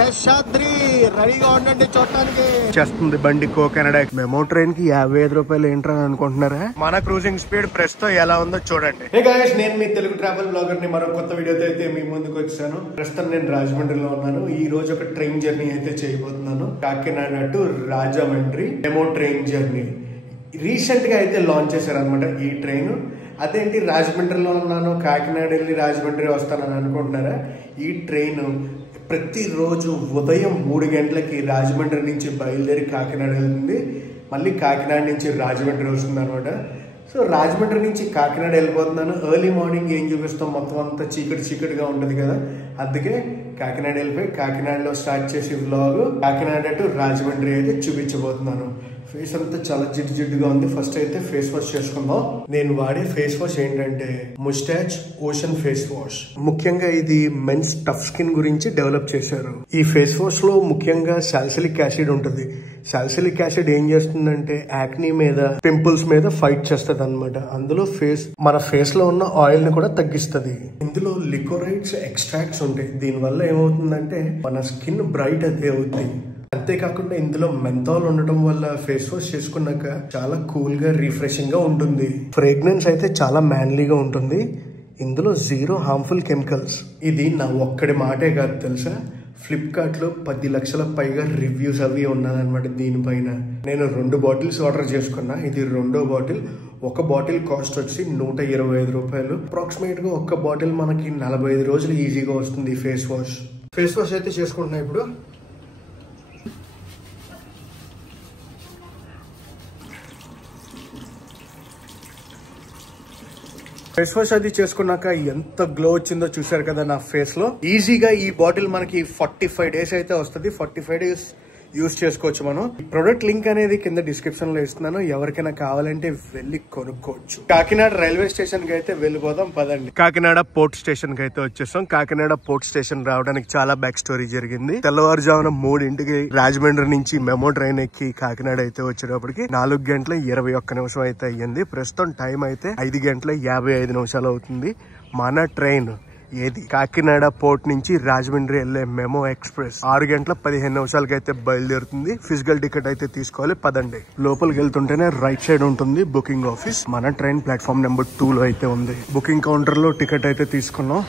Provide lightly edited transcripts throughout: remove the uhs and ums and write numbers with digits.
శేషాద్రి రెడీగా ఉండండి చూడటానికి చేస్తుంది బండి కో కెనడా మెమో ట్రైన్ కి 55 రూపాయలు ఏంట్రా అనుకుంటున్నారా? మన క్రూజింగ్ స్పీడ్ ప్రస్తుతం ఎలా ఉందో చూడండి. హే గైస్, నేను మీ తెలుగు ట్రావెల్ బ్లాగర్ ని మరో కొత్త వీడియోతో అయితే మీ ముందుకు వచ్చాను. ప్రస్తుతం నేను రాజమండ్రిలో ఉన్నాను. ఈ రోజు ఒక ట్రైన్ జర్నీ అయితే చేయబోతున్నాను. Kakinada to Rajahmundry memo train journey recent గా అయితే లాంచ్ చేశారు అనమాట ఈ ట్రైన్. అదేంటి రాజమండ్రిలో ఉన్నాను, కాకినాడ వెళ్ళి రాజమండ్రి వస్తానని అనుకుంటున్నారా? ఈ ట్రైన్ ప్రతిరోజు ఉదయం 3 గంటలకి రాజమండ్రి నుంచి బయలుదేరి కాకినాడ వెళ్తుంది. మళ్ళీ కాకినాడ నుంచి రాజమండ్రి వస్తుంది అనమాట. సో రాజమండ్రి నుంచి కాకినాడ వెళ్ళిపోతున్నాను. ఎర్లీ మార్నింగ్ ఏం చూపిస్తాం, మొత్తం అంతా చీకటిగా ఉంటుంది కదా, అందుకే కాకినాడ వెళ్ళిపోయి కాకినాడలో స్టార్ట్ చేసి వ్లాగ్ కాకినాడ టు రాజమండ్రి అయితే చూపించబోతున్నాను. ఫేస్ అంతా చాలా జిడ్డుగా ఉంది. ఫస్ట్ అయితే ఫేస్ వాష్ చేసుకుందాం. నేను వాడే ఫేస్ వాష్ ఏంటంటే ముస్టాచ్ ఓషన్ ఫేస్ వాష్. ముఖ్యంగా ఇది మెన్స్ టఫ్ స్కిన్ గురించి డెవలప్ చేశారు. ఈ ఫేస్ వాష్ లో ముఖ్యంగా సాలిసిలిక్ యాసిడ్ ఉంటుంది. సాలిసిలిక్ యాసిడ్ ఏం చేస్తుందంటే యాక్నీ మీద, పింపుల్స్ మీద ఫైట్ చేస్తుంది అనమాట. అందులో మన ఫేస్ లో ఉన్న ఆయిల్ ని కూడా తగ్గిస్తుంది. ఇందులో లికోరైడ్స్ ఎక్స్ట్రాక్ట్స్ ఉంటాయి. దీని వల్ల ఏమవుతుందంటే మన స్కిన్ బ్రైట్ అయితే అవుతుంది. అంతేకాకుండా ఇందులో మెంథాల్ ఉండటం వల్ల ఫేస్ వాష్ చేసుకున్నాక చాలా కూల్ గా రిఫ్రెషింగ్ గా ఉంటుంది. ఫ్రేగ్రెన్స్ అయితే చాలా మ్యాన్లీగా ఉంటుంది. ఇందులో 0 హార్మ్ఫుల్ కెమికల్స్. ఇది నా ఒక్కడి మాటే కాదు తెలుసా, ఫ్లిప్కార్ట్ లో 10 లక్షల పైగా రివ్యూస్ అవి ఉన్నదన్నమాట దీనిపైన. నేను 2 బాటిల్స్ ఆర్డర్ చేసుకున్నా. ఇది 2వ బాటిల్. ఒక బాటిల్ కాస్ట్ వచ్చి 125 రూపాయలు. అప్రాక్సిమేట్ గా ఒక బాటిల్ మనకి 45 రోజులు ఈజీగా వస్తుంది ఫేస్ వాష్. ఫేస్ వాష్ అయితే చేసుకుంటున్నా ఇప్పుడు. ఫేస్ వాష్ అది చేసుకున్నాక ఎంత గ్లో వచ్చిందో చూసారు కదా నా ఫేస్ లో. ఈజీగా ఈ బాటిల్ మనకి 45 డేస్ అయితే వస్తుంది. 45 డేస్ యూజ్ చేసుకోవచ్చు మనం. ఈ ప్రొడక్ట్ లింక్ అనేది కింద డిస్క్రిప్షన్ లో ఇస్తున్నాను. ఎవరికైనా కావాలంటే వెళ్ళి కొనుక్కోవచ్చు. కాకినాడ రైల్వే స్టేషన్ కి అయితే వెళ్ళిపోదాం పదండి. కాకినాడ పోర్ట్ స్టేషన్ కి అయితే వచ్చేసాం. కాకినాడ పోర్ట్ స్టేషన్ రావడానికి చాలా బ్యాక్ స్టోరీ జరిగింది. తెల్లవారుజామున 3ంటికి రాజమండ్రి నుంచి మెమో ట్రైన్ ఎక్కి కాకినాడ అయితే వచ్చేటప్పటికి 4 గంటల 21 నిమిషం అయితే అయ్యింది. ప్రస్తుతం టైం అయితే 5 గంటల 55 నిమిషాలు అవుతుంది. మన ట్రైన్ ఏది కాకినాడ పోర్ట్ నుంచి రాజమండ్రి వెళ్లే మెమో ఎక్స్ప్రెస్ 6 గంటల 15 నిమిషాలకి అయితే బయలుదేరుతుంది. ఫిజికల్ టికెట్ అయితే తీసుకోవాలి పదండి. లోపలికి వెళ్తుంటేనే రైట్ సైడ్ ఉంటుంది బుకింగ్ ఆఫీస్. మన ట్రైన్ ప్లాట్ఫామ్ నెంబర్ 2 లో అయితే ఉంది. బుకింగ్ కౌంటర్ లో టికెట్ అయితే తీసుకున్నాం.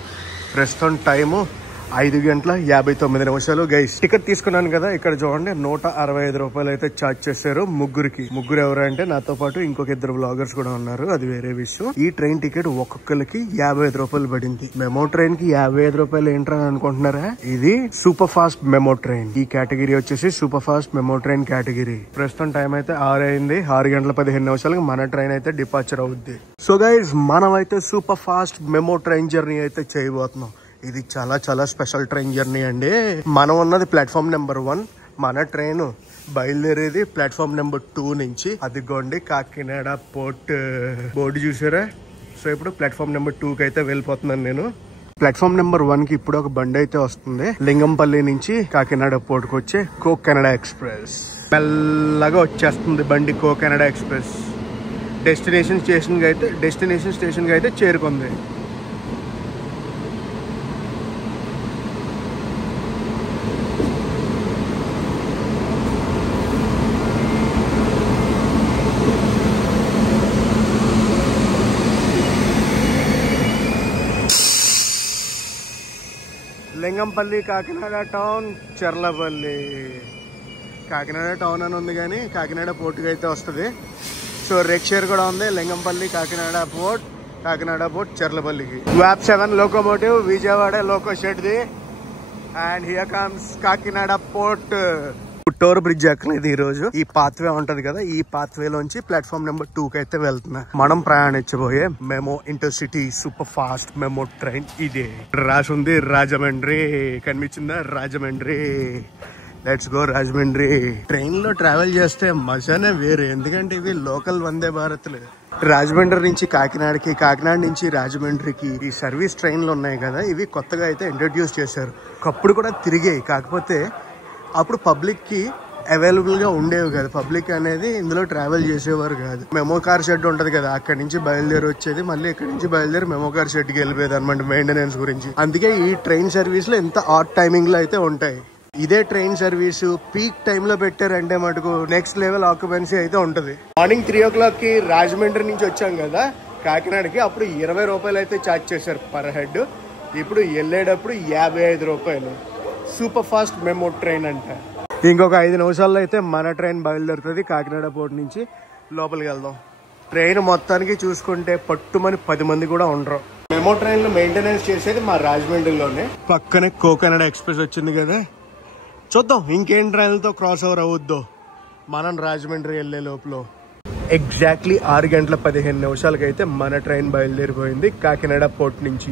ప్రస్తుతం టైము 5 గంటల 59 నిమిషాలు. గైస్ టికెట్ తీసుకున్నాను కదా, ఇక్కడ చూడండి 165 రూపాయలు అయితే ఛార్జ్ చేశారు ముగ్గురికి. ముగ్గురు ఎవరంటే నాతో పాటు ఇంకొక 2 బ్లాగర్స్ కూడా ఉన్నారు, అది వేరే విషయం. ఈ ట్రైన్ టికెట్ ఒక్కొక్కరికి 55 రూపాయలు పడింది. మెమో ట్రైన్ కి 55 రూపాయలు ఏంట్రా అనుకుంటున్నారా? ఇది సూపర్ ఫాస్ట్ మెమో ట్రైన్. ఈ కేటగిరీ వచ్చేసి super fast MEMU train category. ప్రస్తుతం టైం అయితే 6 అయింది. 6 గంటల 15 నిమిషాలకి మన ట్రైన్ అయితే డిపార్చర్ అవుద్ది. సో గైస్ మనం అయితే super fast MEMU train journey అయితే చేయబోతున్నాం. ఇది చాలా చాలా స్పెషల్ ట్రైన్ జర్నీ అండి. మనం ఉన్నది ప్లాట్ఫామ్ నెంబర్ 1. మన ట్రైన్ బయలుదేరేది ప్లాట్ఫామ్ నెంబర్ 2 నుంచి. అదిగోండి కాకినాడ పోర్ట్ బోర్డు చూసారా? సో ఇప్పుడు ప్లాట్ఫామ్ నెంబర్ 2 కి అయితే వెళ్ళిపోతున్నాను నేను. ప్లాట్ఫామ్ నెంబర్ 1 కి ఇప్పుడు ఒక బండి అయితే వస్తుంది. లింగంపల్లి నుంచి కాకినాడ పోర్ట్ కు వచ్చే కో కెనడా ఎక్స్ప్రెస్. మెల్లగా వచ్చేస్తుంది బండి కో కెనడా ఎక్స్ప్రెస్. డెస్టినేషన్ స్టేషన్ కి అయితే చేరుకుంది. లింగంపల్లి కాకినాడ టౌన్ చెర్లపల్లి. కాకినాడ టౌన్ అని ఉంది కానీ కాకినాడ పోర్టుకి అయితే వస్తుంది. సో రెక్ షేర్ కూడా ఉంది. లింగంపల్లి కాకినాడ పోర్ట్ చెర్లపల్లికి. వ్యాప్ 7 లోకోమోటివ్ విజయవాడ లోకో షెడ్ది. And here comes Kakinada port. పుట్టోర్ బ్రిడ్జ్ ఎక్కలేదు ఈ రోజు. ఈ పాత్వే ఉంటది కదా, ఈ పాత్వే లోంచి ప్లాట్ఫామ్ నెంబర్ 2 కి అయితే వెళ్తున్నా. మనం ప్రయాణించబోయే MEMU intercity super fast MEMU train ఇదే. రాసి ఉంది రాజమండ్రి, కనిపించిందా? Rajahmundry. Let's go Rajahmundry. Train లో ట్రావెల్ చేస్తే మజానే వేరే, ఎందుకంటే ఇవి లోకల్ వందే భారత్లు. రాజమండ్రి నుంచి కాకినాడకి, కాకినాడ నుంచి రాజమండ్రికి ఈ సర్వీస్ ట్రైన్లు ఉన్నాయి కదా, ఇవి కొత్తగా అయితే ఇంట్రడ్యూస్ చేశారు. ఒకప్పుడు కూడా తిరిగాయి, కాకపోతే అప్పుడు పబ్లిక్ కి అవైలబుల్ గా ఉండేవి కాదు. పబ్లిక్ అనేది ఇందులో ట్రావెల్ చేసేవారు కాదు. మెమో కార్ షెడ్ ఉంటది కదా, అక్కడి నుంచి బయలుదేరి వచ్చేది, మళ్ళీ ఇక్కడ నుంచి బయలుదేరి మెమో కార్ షెడ్ కి వెళ్ళిపోయేది అనమాట మెయింటెనెన్స్ గురించి. అందుకే ఈ ట్రైన్ సర్వీస్ లో ఇంత ఆట్ టైమింగ్ లో అయితే ఉంటాయి. ఇదే ట్రైన్ సర్వీసు పీక్ టైంలో పెట్టారంటే మటుకు నెక్స్ట్ లెవెల్ ఆక్యుపెన్సీ అయితే ఉంటుంది. మార్నింగ్ 3 o'clock రాజమండ్రి నుంచి వచ్చాం కదా కాకినాడకి, అప్పుడు 20 రూపాయలు అయితే ఛార్జ్ చేశారు పర్ హెడ్. ఇప్పుడు వెళ్ళేటప్పుడు 55 రూపాయలు. సూపర్ ఫాస్ట్ మెమో ట్రైన్ అంట. ఇంకొక 5 నిమిషాల్లో అయితే మన ట్రైన్ బయలుదేరుతుంది కాకినాడ పోర్ట్ నుంచి. లోపలికి వెళ్దాం. ట్రైన్ మొత్తానికి చూసుకుంటే పట్టుమని 10 మంది కూడా ఉండరు. మెమో ట్రైన్ లో మెయింటెనెన్స్ చేసేది మా రాజమండ్రిలోనే. పక్కనే కోకనడ ఎక్స్ప్రెస్ వచ్చింది కదా, చూద్దాం ఇంకేం ట్రైన్లతో క్రాస్ ఓవర్ అవుద్దో మనం రాజమండ్రి వెళ్లే లోపల. ఎగ్జాక్ట్లీ 6:15 అయితే మన ట్రైన్ బయలుదేరిపోయింది కాకినాడ పోర్ట్ నుంచి.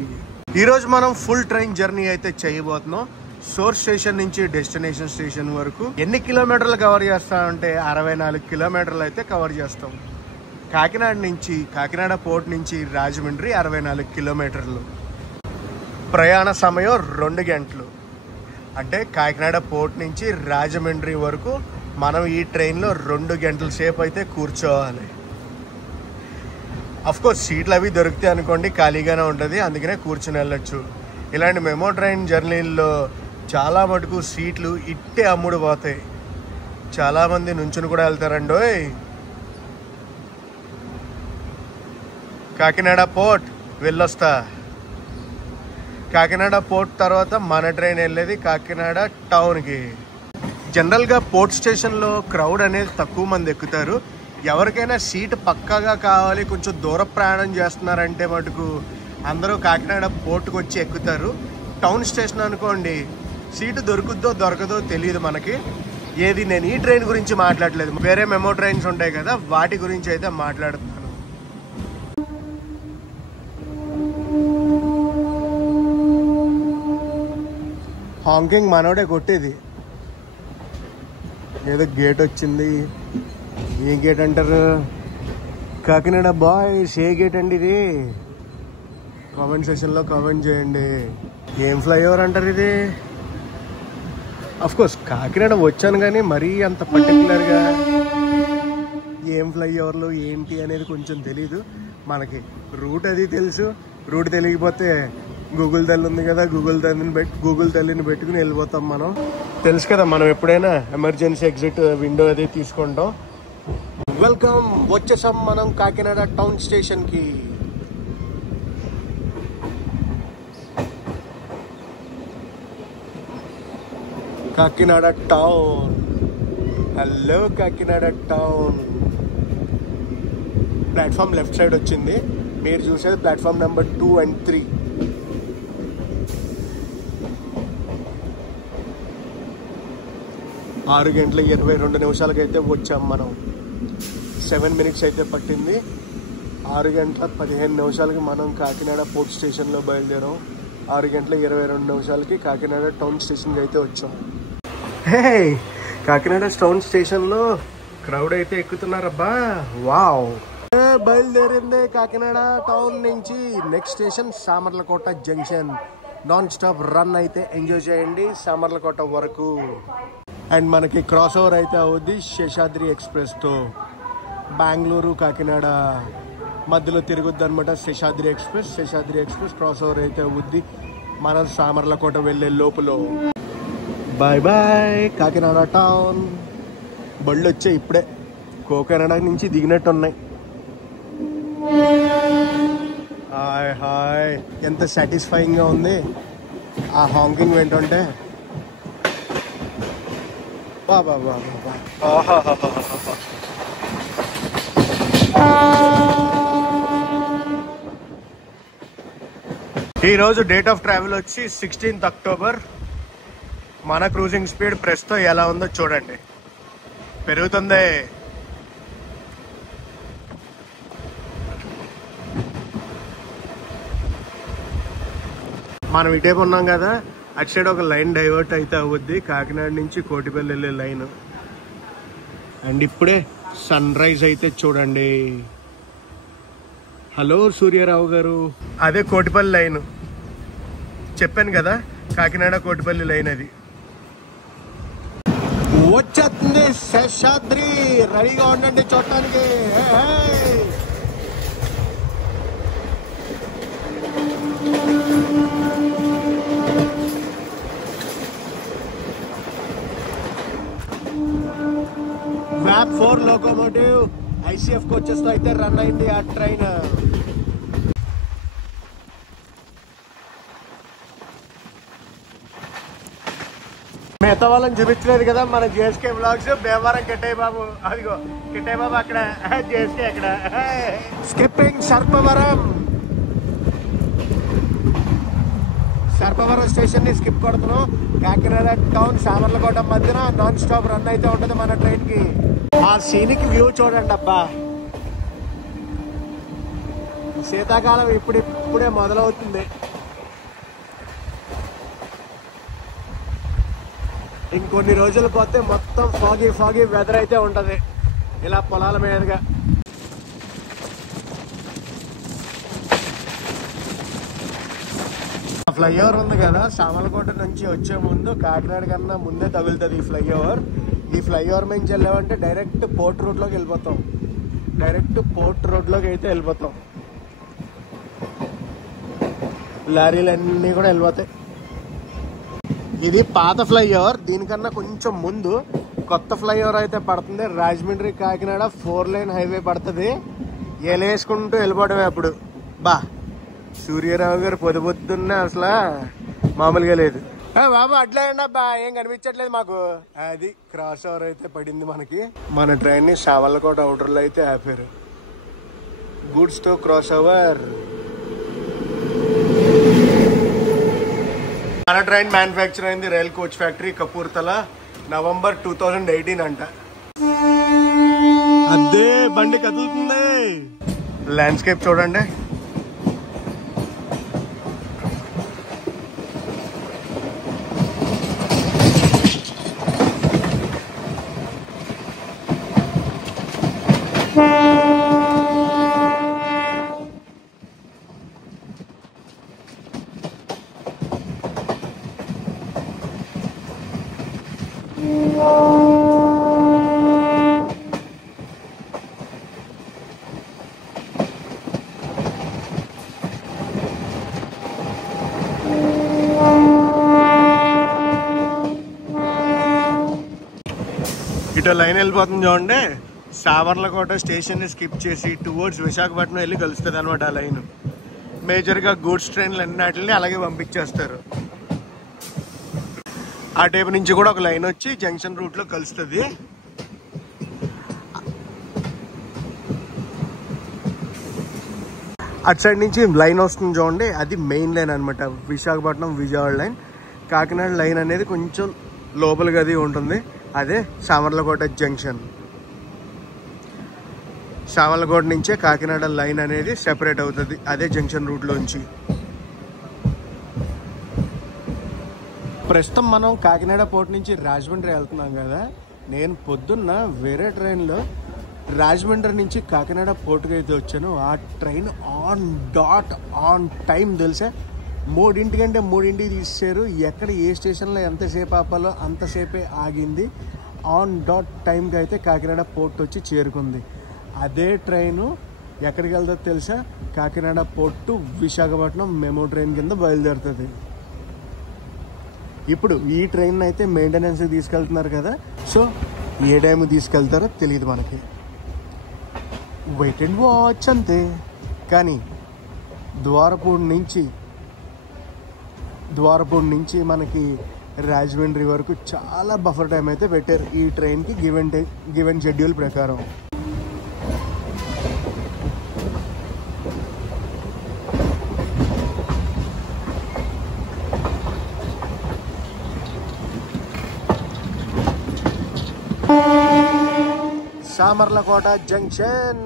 ఈ రోజు మనం ఫుల్ ట్రైన్ జర్నీ అయితే చేయబోతున్నాం. సోర్స్ స్టేషన్ నుంచి డెస్టినేషన్ స్టేషన్ వరకు ఎన్ని కిలోమీటర్లు కవర్ చేస్తామంటే 64 కిలోమీటర్లు అయితే కవర్ చేస్తాం. కాకినాడ నుంచి, కాకినాడ పోర్ట్ నుంచి రాజమండ్రి 64 కిలోమీటర్లు. ప్రయాణ సమయం 2 గంటలు. అంటే కాకినాడ పోర్ట్ నుంచి రాజమండ్రి వరకు మనం ఈ ట్రైన్లో 2 గంటల సేపు అయితే కూర్చోవాలి. అఫ్కోర్స్ సీట్లు అవి దొరికితే అనుకోండి ఖాళీగానే ఉంటుంది, అందుకనే కూర్చుని వెళ్ళొచ్చు. ఇలాంటి మెమో ట్రైన్ జర్నీల్లో చాలా మటుకు సీట్లు ఇట్టే అమ్ముడు పోతాయి. చాలామంది నుంచుని కూడా వెళ్తారండోయ్. కాకినాడ పోర్ట్ వెళ్ళొస్తా. కాకినాడ పోర్ట్ తర్వాత మన ట్రైన్ వెళ్ళేది కాకినాడ టౌన్కి. జనరల్గా పోర్ట్ స్టేషన్లో క్రౌడ్ అనేది తక్కువ మంది ఎక్కుతారు. ఎవరికైనా సీట్ పక్కాగా కావాలి, కొంచెం దూర ప్రయాణం చేస్తున్నారంటే మటుకు అందరూ కాకినాడ పోర్ట్కి వచ్చి ఎక్కుతారు. టౌన్ స్టేషన్ అనుకోండి, సీటు దొరుకుద్దో దొరకదో తెలియదు మనకి. ఏది నేను ఈ ట్రైన్ గురించి మాట్లాడలేదు, వేరే మెమో ట్రైన్స్ ఉంటాయి కదా వాటి గురించి అయితే మాట్లాడుతున్నాను. హాంకింగ్ మనోడే కొట్టేది. ఏదో గేట్ వచ్చింది. ఏ గేట్ అంటారు? కాకినాడ బాయ్స్ ఏ గేట్ అండి ఇది? కామెంట్ సెక్షన్లో కామెంట్ చేయండి. ఏం ఫ్లైఓవర్ అంటారు ఇది? అఫ్కోర్స్ కాకినాడ వచ్చాను కానీ మరీ అంత పర్టికులర్గా ఏం ఫ్లైఓవర్లు ఏంటి అనేది కొంచెం తెలీదు. మనకి రూట్ అది తెలుసు. రూట్ తెలియకపోతే గూగుల్ తల్లి ఉంది కదా, గూగుల్ తల్లిని పెట్టుకుని వెళ్ళిపోతాం మనం. తెలుసు కదా మనం ఎప్పుడైనా ఎమర్జెన్సీ ఎగ్జిట్ విండో అది తీసుకుంటాం. వెల్కమ్, వచ్చేసాం మనం కాకినాడ టౌన్ స్టేషన్కి. Kakinada town. Hello Kakinada town. Platform left side వచ్చింది. మీరు చూసేది ప్లాట్ఫామ్ నెంబర్ 2 and 3. ఆరు గంటల 22 నిమిషాలకైతే వచ్చాం మనం. 7 minutes అయితే పట్టింది. 6:15 మనం కాకినాడ పోర్ట్ స్టేషన్లో బయలుదేరాం. 6:22 కాకినాడ టౌన్ స్టేషన్కి అయితే వచ్చాం. హే, కాకినాడ టౌన్ స్టేషన్లో క్రౌడ్ అయితే ఎక్కుతున్నారబ్బా. వావ్, బయలుదేరింది కాకినాడ టౌన్ నుంచి. Next station Samarlakota junction. Non stop run అయితే ఎంజాయ్ చేయండి సామర్లకోట వరకు. అండ్ మనకి క్రాస్ ఓవర్ అయితే అవుద్ది శేషాద్రి ఎక్స్ప్రెస్తో. బెంగళూరు కాకినాడ మధ్యలో తిరుగుద్ది అనమాట Seshadri express. Seshadri express cross over అయితే అవుద్ది మనం సామర్లకోట వెళ్ళే లోపల. Bye bye Kakinada town. బళ్ళు వచ్చాయి ఇప్పుడే, కోకనడ నుంచి దిగినట్టున్నాయి. హాయ్ హాయ్, ఎంత సాటిస్ఫైయింగ్గా ఉంది ఆ హాంకింగ్ వింటుంటే. బాబా బాబా, ఈరోజు డేట్ ఆఫ్ ట్రావెల్ వచ్చి 16th October. మన క్రూజింగ్ స్పీడ్ ప్రస్తుతం ఎలా ఉందో చూడండి, పెరుగుతుంది. మనం ఇటేపు ఉన్నాం కదా, అటు సైడ్ ఒక లైన్ డైవర్ట్ అయితే అవుద్ది కాకినాడ నుంచి కోటిపల్లి వెళ్ళే లైన్. అండ్ ఇప్పుడే సన్ రైజ్ అయితే చూడండి. హలో సూర్యారావు గారు, అదే కోటిపల్లి లైన్ చెప్పాను కదా, కాకినాడ కోటిపల్లి లైన్ అది. వచ్చేస్తుంది శేషాద్రి, రెడీగా ఉండండి చూడటానికి. వ్యాప్ 4 లోకోమోటివ్ ICF కోచెస్ తో అయితే రన్ అయింది ఆ ట్రైన్. మిగతా వాళ్ళని చూపించలేదు కదా మన JSK వ్లాగ్స్. భీమవరం కిట్టయ్య బాబు, అదిగో కిట్టయ్య బాబు అక్కడ, JSK అక్కడ. స్కిప్పింగ్ సర్పవరం స్టేషన్ ని స్కిప్ కొడుతున్నాం. కాకినాడ టౌన్ సామర్లకోట మధ్యన నాన్ స్టాప్ రన్ అయితే ఉంటది మన ట్రైన్ కి. ఆ సీనిక్ వ్యూ చూడండి అబ్బా. శీతాకాలం ఇప్పుడే మొదలవుతుంది. ఇంకొన్ని రోజులు పోతే మొత్తం ఫాగీ వెదర్ అయితే ఉంటది ఇలా పొలాల మీదుగా. ఫ్లైఓవర్ ఉంది కదా, సామర్లకోట నుంచి వచ్చే ముందు కాకినాడ కన్నా ముందే తగులుతుంది ఈ ఫ్లైఓవర్. ఈ ఫ్లైఓవర్ నుంచి వెళ్ళామంటే డైరెక్ట్ పోర్ట్ రోడ్లోకి వెళ్ళిపోతాం. లారీలన్నీ కూడా వెళ్ళిపోతాయి. ఇది పాత ఫ్లైఓవర్. దీనికన్నా కొంచెం ముందు కొత్త ఫ్లైఓవర్ అయితే పడుతుంది. రాజమండ్రి కాకినాడ 4 లైన్ హైవే పడుతుంది. ఎలేసుకుంటూ వెళ్ళిపోవడమే. అప్పుడు సూర్యరావు గారు పొద్దున్న అసలు మామూలుగా లేదు. బాబు అట్లా అబ్బా, ఏం కనిపించట్లేదు మాకు. అది క్రాస్ ఓవర్ అయితే పడింది మనకి. మన ట్రైన్ ని సామర్లకోట అవుటర్ లో అయితే ఆపారు. గూడ్స్ తో క్రాస్ ఓవర్. మన ట్రైన్ మ్యానుఫ్యాక్చర్ అయింది rail coach factory Kapurthala, November 2018 అంట. అదే బండి కదులుతుంది. ల్యాండ్స్కేప్ చూడండి. ఇటు లైన్ వెళ్ళిపోతుంది చూడండి. సామర్లకోట స్టేషన్ ని స్కిప్ చేసి టువర్డ్స్ విశాఖపట్నం వెళ్ళి కలుస్తుంది అనమాట ఆ లైన్. మేజర్ గా గూడ్స్ ట్రైన్లు అన్నిటిని అలాగే పంపించేస్తారు. ఆ టైపు నుంచి కూడా ఒక లైన్ వచ్చి జంక్షన్ రూట్ లో కలుస్తుంది. అటు సైడ్ నుంచి లైన్ వస్తుంది చూడండి, అది మెయిన్ లైన్ అనమాట. విశాఖపట్నం విజయవాడ లైన్. కాకినాడ లైన్ అనేది కొంచెం లోపలికి అది ఉంటుంది. అదే సామర్లకోట జంక్షన్. సామర్లకోట నుంచే కాకినాడ లైన్ అనేది సెపరేట్ అవుతుంది అదే జంక్షన్ రూట్ లోంచి. ప్రస్తుతం మనం కాకినాడ పోర్ట్ నుంచి రాజమండ్రి వెళ్తున్నాం కదా. నేను పొద్దున్న వేరే ట్రైన్లో రాజమండ్రి నుంచి కాకినాడ పోర్టుకి అయితే వచ్చాను. ఆ ట్రైన్ ఆన్ టైం తెలుసా. 3:00 తీసారు. ఎక్కడ ఏ స్టేషన్లో ఎంతసేపు ఆపాలో అంతసేపే ఆగింది. ఆన్ డాట్ టైంకి అయితే కాకినాడ పోర్ట్ వచ్చి చేరుకుంది. అదే ట్రైను ఎక్కడికి వెళ్తుందో తెలుసా, Kakinada port Visakhapatnam memo train కింద బయలుదేరుతుంది. ఇప్పుడు ఈ ట్రైన్ అయితే మెయింటెనెన్స్ తీసుకెళ్తున్నారు కదా. సో ఏ టైం తీసుకెళ్తారో తెలియదు మనకి. వెయిట్ అండ్ వాచ్ అంతే. కానీ ద్వారపూడి నుంచి మనకి రాజమండ్రి వరకు చాలా బఫర్ టైం అయితే పెట్టారు ఈ ట్రైన్కి గివెన్ షెడ్యూల్ ప్రకారం. సామర్లకోట జంక్షన్.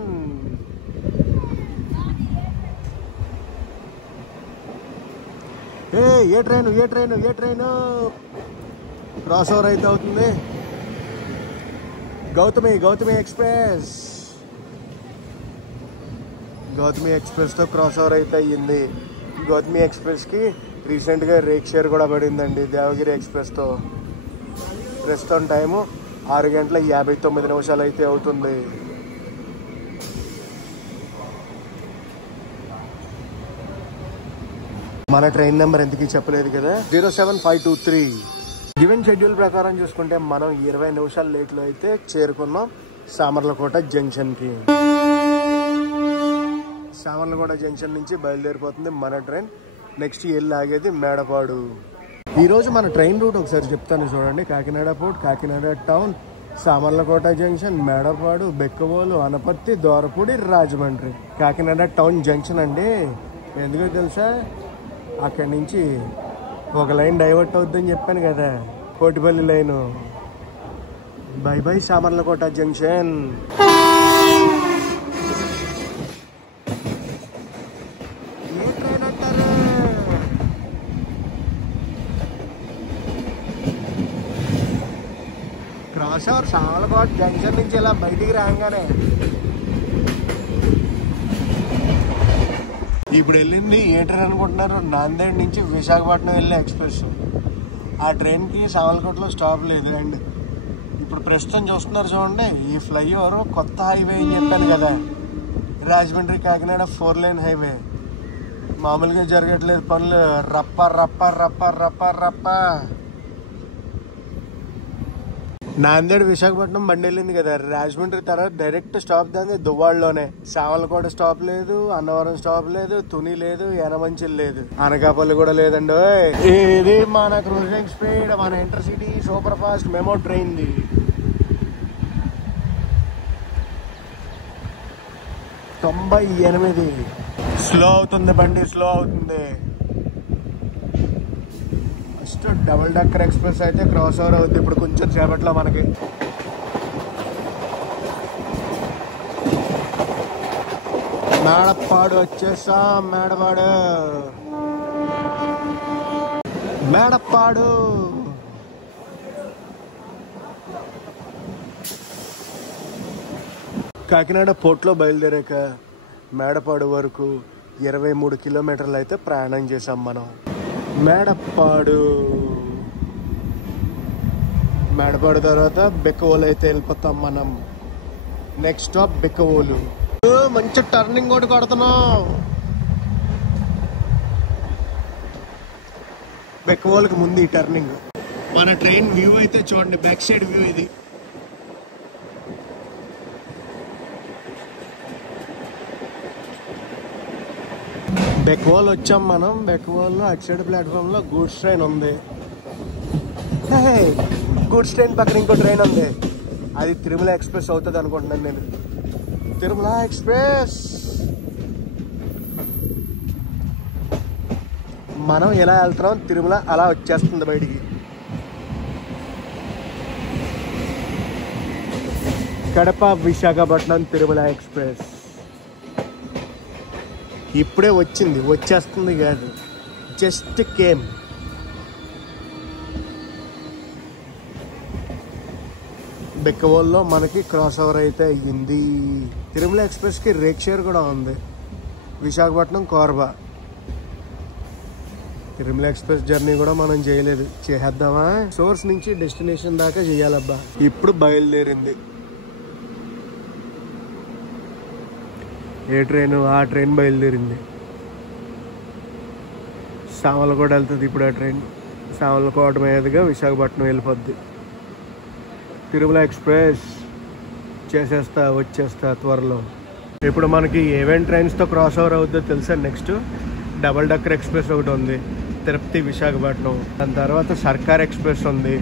ఏ ట్రైను క్రాస్ ఓవర్ అయితే అవుతుంది. గౌతమి ఎక్స్ప్రెస్తో క్రాస్ ఓవర్ అయితే అయ్యింది. గౌతమి ఎక్స్ప్రెస్కి రీసెంట్గా రేక్ షేర్ కూడా పడిందండి దేవగిరి ఎక్స్ప్రెస్తో. ప్రస్తుతం టైము 6:59 అయితే అవుతుంది. మన ట్రైన్ నెంబర్ ఎందుకు చెప్పలేదు కదా, 07523. గివెన్ షెడ్యూల్ ప్రకారం చూసుకుంటే మనం 20 నిమిషాల లేట్లో అయితే చేరుకున్నాం సామర్లకోట జంక్షన్కి. సామర్లకోట జంక్షన్ నుంచి బయలుదేరిపోతుంది మన ట్రైన్. నెక్స్ట్ వెళ్ళి ఆగేది మేడపాడు. ఈరోజు మన ట్రైన్ రూట్ ఒకసారి చెప్తాను చూడండి. Kakinada port, Kakinada town, Samarlakota junction, Medapadu, Bikkavolu, Anaparthi, Dorapudi, Rajahmundry. Kakinada town junction అండి. ఎందుకో తెలుసా, అక్కడి నుంచి ఒక లైన్ డైవర్ట్ అవుద్దని చెప్పాను కదా, Kotipalli line. By by Samarlakota junction. Cross over Samarlakota junction నుంచి ఇలా బయటికి రాగానే ఇప్పుడు వెళ్ళింది ఏ ట్రైన్ అనుకుంటున్నారు? నాందేడ్ నుంచి విశాఖపట్నం వెళ్ళే ఎక్స్ప్రెస్. ఆ ట్రైన్కి సామర్లకోటలో స్టాప్ లేదు. అండ్ ఇప్పుడు ప్రస్తుతం చూస్తున్నారు చూడండి, ఈ ఫ్లైఓవర్ కొత్త హైవే అని చెప్పాను కదా, రాజమండ్రి కాకినాడ 4 లైన్ హైవే. మామూలుగా జరగట్లేదు పనులు. రప్ప రప్ప రప్ప రప్ప రప్ప. నాందేడ్ విశాఖపట్నం బండి వెళ్ళింది కదా, రాజమండ్రి తర్వాత డైరెక్ట్ స్టాప్ దాన్ని దువ్వాడలోనే. సామర్లకోట స్టాప్ లేదు, అన్నవరం స్టాప్ లేదు, తుని లేదు, యనమంచిల్ లేదు, అనకాపల్లి కూడా లేదండి. ఇది మన క్రూజింగ్ స్పీడ్, మన intercity super fast MEMU train the. తొంభై 8. స్లో అవుతుంది బండి, స్లో అవుతుంది. ఫస్ట్ డబుల్ డక్కర్ ఎక్స్ప్రెస్ అయితే క్రాస్ ఓవర్ అవుతుంది ఇప్పుడు కొంచెం సేపట్లో మనకి. మేడపాడు వచ్చేసాం. మేడపాడు కాకినాడ పోర్ట్లో బయలుదేరాక మేడపాడు వరకు 23 కిలోమీటర్లు అయితే ప్రయాణం చేసాం మనం. మేడపాడు తర్వాత బెక్కవోలు అయితే వెళ్ళిపోతాం మనం. Next stop Bikkavolu. మంచి టర్నింగ్ కూడా కొడుతున్నాం. బెక్కవోలుకి ముందు ఈ టర్నింగ్. మన ట్రైన్ వ్యూ అయితే చూడండి, బ్యాక్ సైడ్ వ్యూ ఇది. బెక్కవోలు వచ్చాం మనం. బెక్కవోల్లో అటు సైడ్ ప్లాట్ఫామ్ లో గూడ్స్ ట్రైన్ ఉంది. గూడ్స్ ట్రైన్ పక్కన ఇంకో ట్రైన్ ఉంది, అది తిరుమల ఎక్స్ప్రెస్ అవుతుంది అనుకుంటున్నాను నేను. తిరుమల ఎక్స్ప్రెస్. మనం ఎలా వెళ్తున్నాం, తిరుమల అలా వచ్చేస్తుంది బయటికి. కడప విశాఖపట్నం తిరుమల ఎక్స్ప్రెస్ ఇప్పుడే వచ్చింది, వచ్చేస్తుంది కాదు, జస్ట్ కేమ్. బెక్కవోల్లో మనకి క్రాస్ ఓవర్ అయితే అయ్యింది. తిరుమల ఎక్స్ప్రెస్కి రేక్ షేర్ కూడా ఉంది. విశాఖపట్నం కోర్బా. తిరుమల ఎక్స్ప్రెస్ జర్నీ కూడా మనం చేయలేదు, చేద్దామా? సోర్స్ నుంచి డెస్టినేషన్ దాకా చేయాలబ్బా. ఇప్పుడు బయలుదేరింది ఏ ట్రైన్? ఆ ట్రైన్ బయలుదేరింది. సామర్లకోట వెళ్తుంది ఇప్పుడు ఆ ట్రైన్. సామర్లకోట మీదుగా విశాఖపట్నం వెళ్ళిపోద్ది. తిరుమల ఎక్స్ప్రెస్ వచ్చేస్తా త్వరలో. ఇప్పుడు మనకి ఏవెన్ ట్రైన్స్తో క్రాస్ ఓవర్ అవుతుందో తెలుసా? నెక్స్ట్ డబల్ డక్కర్ ఎక్స్ప్రెస్ ఒకటి ఉంది, తిరుపతి విశాఖపట్నం. దాని తర్వాత సర్కార్ ఎక్స్ప్రెస్ ఉంది.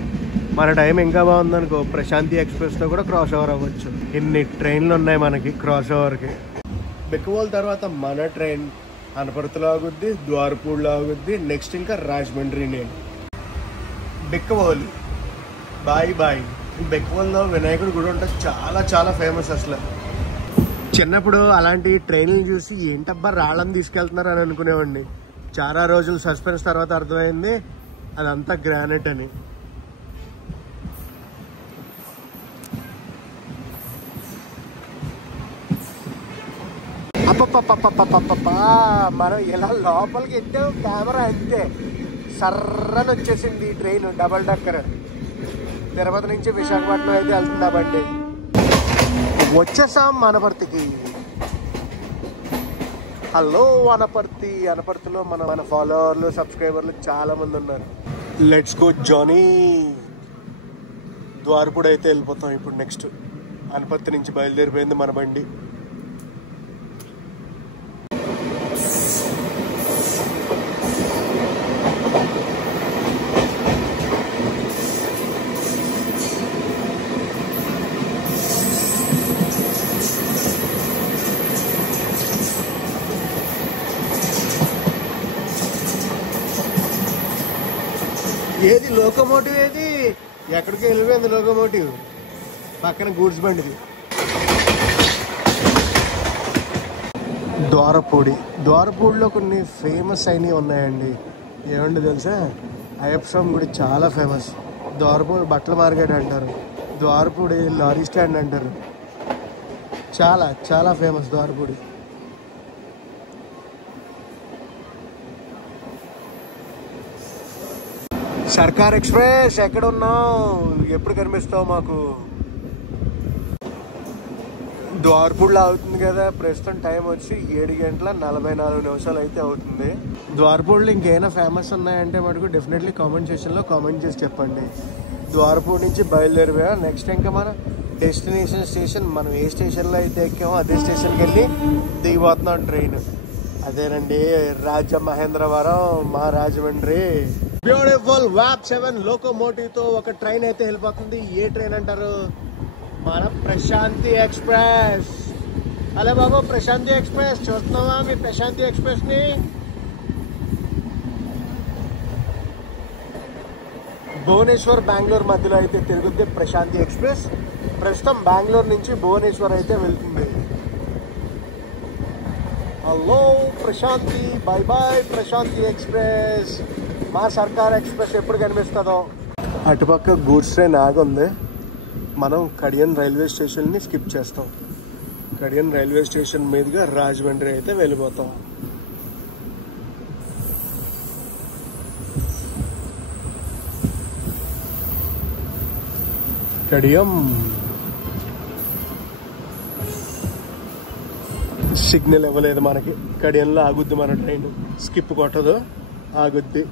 మన టైం ఇంకా బాగుందనుకో, ప్రశాంతి ఎక్స్ప్రెస్తో కూడా క్రాస్ ఓవర్ అవ్వచ్చు. ఇన్ని ట్రైన్లు ఉన్నాయి మనకి క్రాస్ ఓవర్కి. బెక్కవోలు తర్వాత మన ట్రైన్ అనపర్తిలో ఆగుద్ది, ద్వారపూడిలో ఆగుద్ది. నెక్స్ట్ ఇంకా రాజమండ్రి. నేను బెక్కవోలు బాయ్ బాయ్. బెక్కవోలులో వినాయకుడి గుడి ఉంటుంది, చాలా చాలా ఫేమస్ అసలు. చిన్నప్పుడు అలాంటి ట్రైన్లు చూసి ఏంటబ్బా రాళ్ళని తీసుకెళ్తున్నారు అని అనుకునేవాడిని. చాలా రోజులు సస్పెన్స్ తర్వాత అర్థమైంది అదంతా గ్రానైట్ అని. అప్పప్పప్పప్పప్పప్పా, మనం ఇలా లోపలికి ఎత్తాం కెమెరా అంతే, సర్రని వచ్చేసింది ఈ ట్రైన్. డబల్ డక్కర్ తిరుపతి నుంచి విశాఖపట్నం అయితే వెళ్తుందా బండి. వచ్చేసాం అనపర్తికి. హలో అనపర్తి. అనపర్తిలో మన ఫాలోవర్లు, సబ్స్క్రైబర్లు చాలా మంది ఉన్నారు. Let's go Johnny. ద్వారపూడి అయితే వెళ్ళిపోతాం ఇప్పుడు. నెక్స్ట్ అనపత్తి నుంచి బయలుదేరిపోయింది మన బండి. ఏది లోకోమోటివ్? ఏది ఎక్కడికి వెళ్ళిపోయింది లోకోమోటివ్? పక్కన గూడ్స్ బండిది. ద్వారపూడిలో కొన్ని ఫేమస్ అయినవి ఉన్నాయండి. ఏమండి తెలుసా? అయ్యప్ప స్వామి గుడి చాలా ఫేమస్. ద్వారపూడి బట్టల మార్కెట్ అంటారు, ద్వారపూడి లారీ స్టాండ్ అంటారు. చాలా చాలా ఫేమస్ ద్వారపూడి. సర్కార్ ఎక్స్ప్రెస్ ఎక్కడ ఉన్నావు? ఎప్పుడు కనిపిస్తావు మాకు? ద్వారపూడిలో అవుతుంది కదా. ప్రస్తుతం టైం వచ్చి 7:44 అయితే అవుతుంది. ద్వారపూడిలో ఇంకేమైనా ఫేమస్ ఉన్నాయంటే మటుకు డెఫినెట్లీ కామెంట్ సెక్షన్లో కామెంట్ చేసి చెప్పండి. ద్వారపూడి నుంచి బయలుదేరిపోయా. నెక్స్ట్ ఇంకా మన డెస్టినేషన్ స్టేషన్, మనం ఏ స్టేషన్లో అయితే ఎక్కామో అదే స్టేషన్కి వెళ్ళి దిగిపోతున్నాం ట్రైన్. అదేనండి రాజమహేంద్రవరం, మా రాజమండ్రి. బ్యూటిఫుల్ వ్యాప్ 7 లోకోమోటివ్ తో ఒక ట్రైన్ అయితే వెళ్ళిపోతుంది. ఏ ట్రైన్ అంటారు? మన ప్రశాంతి ఎక్స్ప్రెస్. అలే బాబు, ప్రశాంతి ఎక్స్ప్రెస్ చూస్తున్నావా? మీ ప్రశాంతి ఎక్స్ప్రెస్ ని భువనేశ్వర్ బెంగళూరు మధ్యలో అయితే తిరుగుద్ది ప్రశాంతి ఎక్స్ప్రెస్. ప్రస్తుతం బెంగళూరు నుంచి భువనేశ్వర్ అయితే వెళ్తుంది. Hello Prashanti, bye bye Prashanti express. మా సర్కార్ ఎక్స్ప్రెస్ ఎప్పుడు కనిపిస్తుందో. అటుపక్క గూడ్స్ ట్రైన్ ఆగుంది. మనం కడియన్ రైల్వే స్టేషన్ని స్కిప్ చేస్తాం. కడియన్ రైల్వే స్టేషన్ మీదుగా రాజమండ్రి అయితే వెళ్ళిపోతాం. కడియం సిగ్నల్ ఇవ్వలేదు మనకి. కడియంలో ఆగుద్ది మన ట్రైన్. స్కిప్ కొట్టదు, ఆగుద్ది.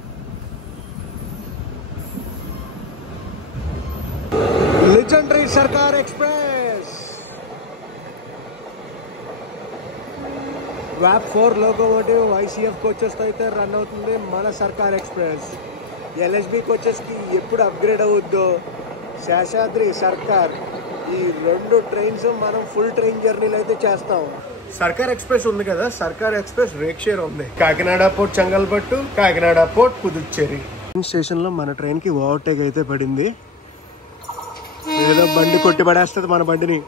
లెజెండరీ సర్కార్ ఎక్స్ప్రెస్. వ్యాప్ 4 లోకోమోటివ్ ICF కోచెస్ తో అయితే రన్ అవుతుంది మన సర్కార్ ఎక్స్ప్రెస్. LHB కోచెస్ కి ఎప్పుడు అప్గ్రేడ్ అవుద్దో శేషాద్రి, సర్కార్, ఈ 2 ట్రైన్స్ మనం ఫుల్ ట్రైన్ జర్నీలు అయితే చేస్తాం. సర్కార్ ఎక్స్ప్రెస్ ఉంది కదా, సర్కార్ ఎక్స్ప్రెస్ రేక్ షేర్ ఉంది. Kakinada port Chengalpattu, Kakinada port Puducherry. Station లో మన ట్రైన్ కి ఓవర్టేక్ అయితే పడింది. ఏదో బండి కొట్టి పడేస్తుంది మన బండిని.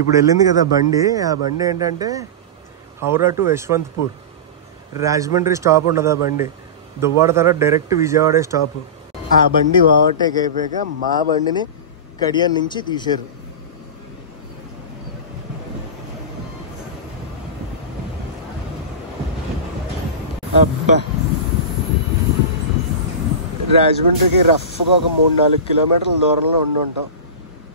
ఇప్పుడు వెళ్ళింది కదా బండి. ఆ బండి ఏంటంటే హౌరా టు యశ్వంత్పూర్. రాజమండ్రి స్టాప్ ఉండదు ఆ బండి. దువ్వాడ తర్వాత డైరెక్ట్ విజయవాడ స్టాప్. ఆ బండి ఓవర్టేక్ అయిపోయాక మా బండిని కడియాన్ నుంచి తీశారు. అబ్బా, రాజమండ్రికి రఫ్గా ఒక 3-4 కిలోమీటర్ల దూరంలో ఉండి ఉంటాం.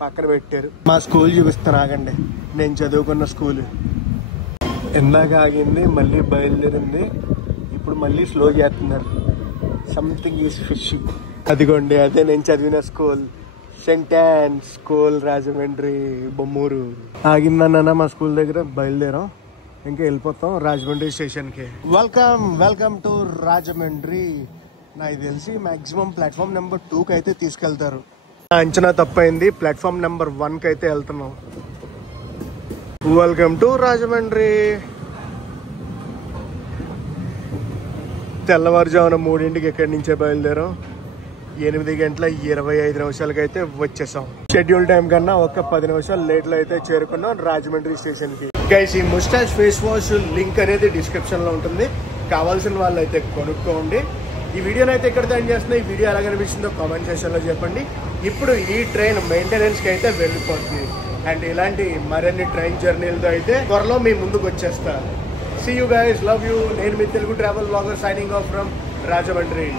పక్కన పెట్టారు. మా స్కూల్ చూపిస్తాను ఆగండి. నేను చదువుకున్న స్కూల్. ఇందాక ఆగింది, మళ్ళీ బయలుదేరింది, ఇప్పుడు మళ్ళీ స్లో చేస్తున్నారు. Something is fishy. అదిగోండి, అదే నేను చదివిన school, saint Ann school, Rajahmundry Bommuru. ఆగిందన్న మా స్కూల్ దగ్గర. బయలుదేరాం, ఇంకా వెళ్ళిపోతాం రాజమండ్రి స్టేషన్కి. Welcome to Rajahmundry. నాకు తెలిసి మాక్సిమం ప్లాట్ఫామ్ నెంబర్ 2కి అయితే తీసుకెళ్తారు. అంచనా తప్పైంది. ప్లాట్ఫామ్ నెంబర్ 1కి అయితే వెళ్తున్నాం. Welcome to Rajahmundry. తెల్లవారుజామున 3ంటికి ఎక్కడి నుంచే బయలుదేరాం. 8:25 అయితే వచ్చేసాం. షెడ్యూల్ టైం కన్నా ఒక 10 నిమిషాలు లేట్ లో అయితే చేరుకున్నాం రాజమండ్రి స్టేషన్ కి. గైస్, ఈ ముస్టాచ్ ఫేస్ వాష్ లింక్ అనేది డిస్క్రిప్షన్ లో ఉంటుంది. కావాల్సిన వాళ్ళు అయితే కొనుక్కోండి. ఈ వీడియోని అయితే ఇక్కడ ఎండ్ చేస్తున్నా. ఈ వీడియో ఎలా కనిపించిందో కామెంట్ సెక్షన్లో చెప్పండి. ఇప్పుడు ఈ ట్రైన్ మెయింటెనెన్స్కి అయితే వెళ్ళిపోతుంది. అండ్ ఇలాంటి మరిన్ని ట్రైన్ జర్నీలతో అయితే త్వరలో మీ ముందుకు వచ్చేస్తా. See you guys, love you. నేను మీ Telugu travel blogger signing off from Rajahmundry.